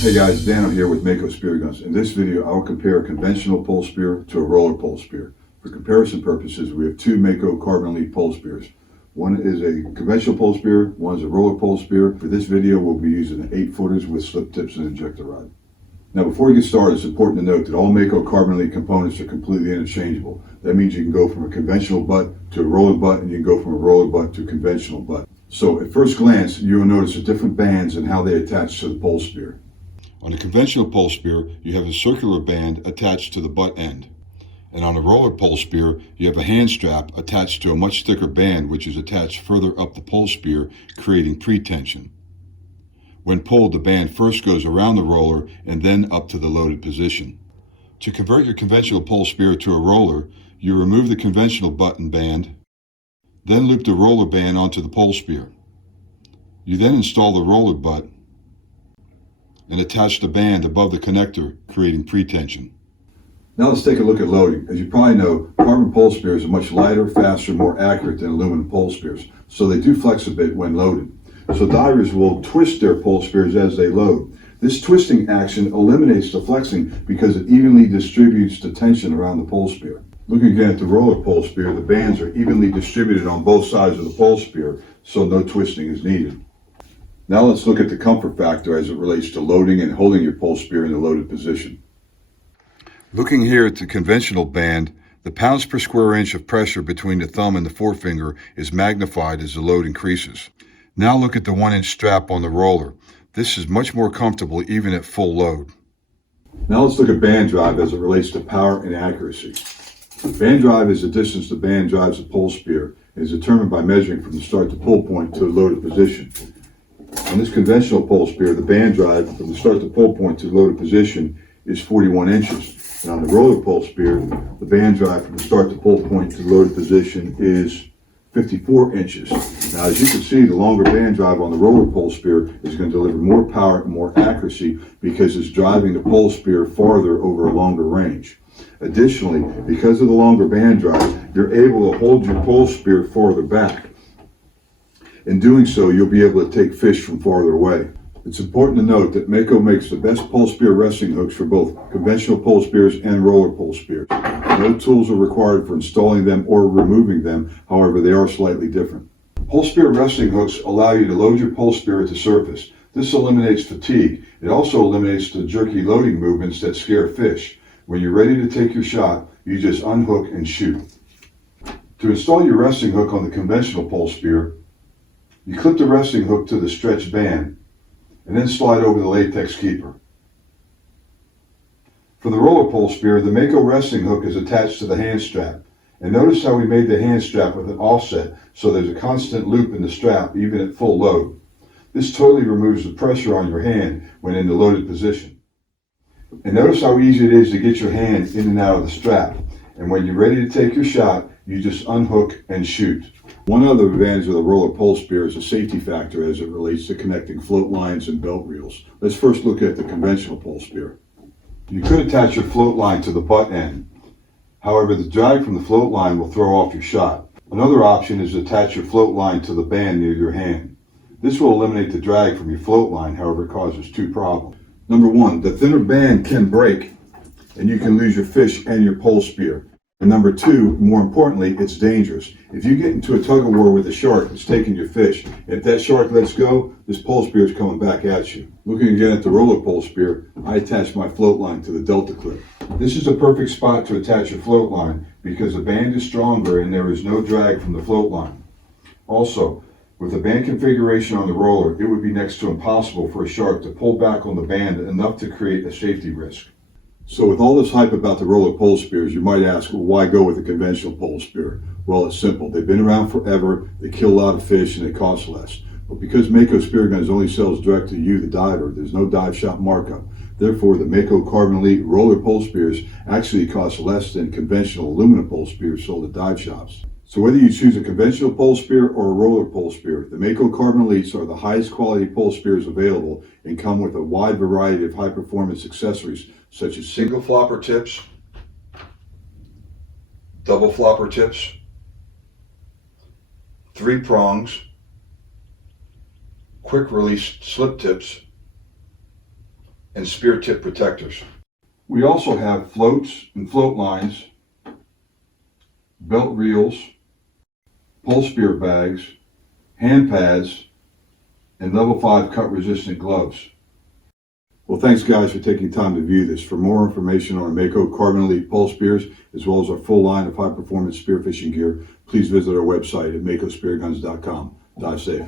Hey guys, Dano here with MAKO Spearguns. In this video, I will compare a conventional pole spear to a roller pole spear. For comparison purposes, we have two MAKO carbon elite pole spears. One is a conventional pole spear, one is a roller pole spear. For this video, we'll be using an 8-footers with slip tips and injector rod. Now before we get started, it's important to note that all MAKO carbon elite components are completely interchangeable. That means you can go from a conventional butt to a roller butt, and you can go from a roller butt to a conventional butt. So at first glance, you will notice the different bands and how they attach to the pole spear. On a conventional pole spear, you have a circular band attached to the butt end. And on a roller pole spear, you have a hand strap attached to a much thicker band which is attached further up the pole spear, creating pre-tension. When pulled, the band first goes around the roller and then up to the loaded position. To convert your conventional pole spear to a roller, you remove the conventional button band, then loop the roller band onto the pole spear. You then install the roller butt and attach the band above the connector, creating pre-tension. Now let's take a look at loading. As you probably know, carbon pole spears are much lighter, faster, more accurate than aluminum pole spears, so they do flex a bit when loaded. So divers will twist their pole spears as they load. This twisting action eliminates the flexing because it evenly distributes the tension around the pole spear. Looking again at the roller pole spear, the bands are evenly distributed on both sides of the pole spear, so no twisting is needed. Now let's look at the comfort factor as it relates to loading and holding your pole spear in the loaded position. Looking here at the conventional band, the pounds per square inch of pressure between the thumb and the forefinger is magnified as the load increases. Now look at the 1-inch strap on the roller. This is much more comfortable even at full load. Now let's look at band drive as it relates to power and accuracy. Band drive is the distance the band drives the pole spear and is determined by measuring from the start to pull point to the loaded position. On this conventional pole spear, the band drive from the start to pull point to the loaded position is 41 inches. And on the roller pole spear, the band drive from the start to pull point to the loaded position is 54 inches. Now, as you can see, the longer band drive on the roller pole spear is going to deliver more power and more accuracy because it's driving the pole spear farther over a longer range. Additionally, because of the longer band drive, you're able to hold your pole spear farther back. In doing so, you'll be able to take fish from farther away. It's important to note that MAKO makes the best pole spear resting hooks for both conventional pole spears and roller pole spears. No tools are required for installing them or removing them, however, they are slightly different. Pole spear resting hooks allow you to load your pole spear at the surface. This eliminates fatigue. It also eliminates the jerky loading movements that scare fish. When you're ready to take your shot, you just unhook and shoot. To install your resting hook on the conventional pole spear, you clip the resting hook to the stretched band and then slide over the latex keeper. For the roller pole spear, the MAKO resting hook is attached to the hand strap. And notice how we made the hand strap with an offset so there's a constant loop in the strap even at full load. This totally removes the pressure on your hand when in the loaded position. And notice how easy it is to get your hand in and out of the strap. And when you're ready to take your shot, you just unhook and shoot. One other advantage of the roller pole spear is a safety factor as it relates to connecting float lines and belt reels. Let's first look at the conventional pole spear. You could attach your float line to the butt end. However, the drag from the float line will throw off your shot. Another option is to attach your float line to the band near your hand. This will eliminate the drag from your float line, however, it causes two problems. Number one, the thinner band can break and you can lose your fish and your pole spear. And number two, more importantly, it's dangerous. If you get into a tug of war with a shark that's taking your fish, if that shark lets go, this pole spear is coming back at you. Looking again at the roller pole spear, I attach my float line to the delta clip. This is a perfect spot to attach your float line because the band is stronger and there is no drag from the float line. Also, with the band configuration on the roller, it would be next to impossible for a shark to pull back on the band enough to create a safety risk. So with all this hype about the roller pole spears, you might ask, well, why go with a conventional pole spear? Well, it's simple. They've been around forever, they kill a lot of fish, and they cost less. But because MAKO Spearguns only sells direct to you, the diver, there's no dive shop markup. Therefore, the MAKO Carbon Elite roller pole spears actually cost less than conventional aluminum pole spears sold at dive shops. So whether you choose a conventional pole spear or a roller pole spear, the MAKO Carbon Elites are the highest quality pole spears available and come with a wide variety of high performance accessories such as single flopper tips, double flopper tips, 3 prongs, quick release slip tips, and spear tip protectors. We also have floats and float lines, belt reels, pole spear bags, hand pads, and level 5 cut resistant gloves. Well, thanks guys for taking time to view this. For more information on our MAKO Carbon Elite pole spears, as well as our full line of high performance spearfishing gear, please visit our website at makospearguns.com. Dive safe.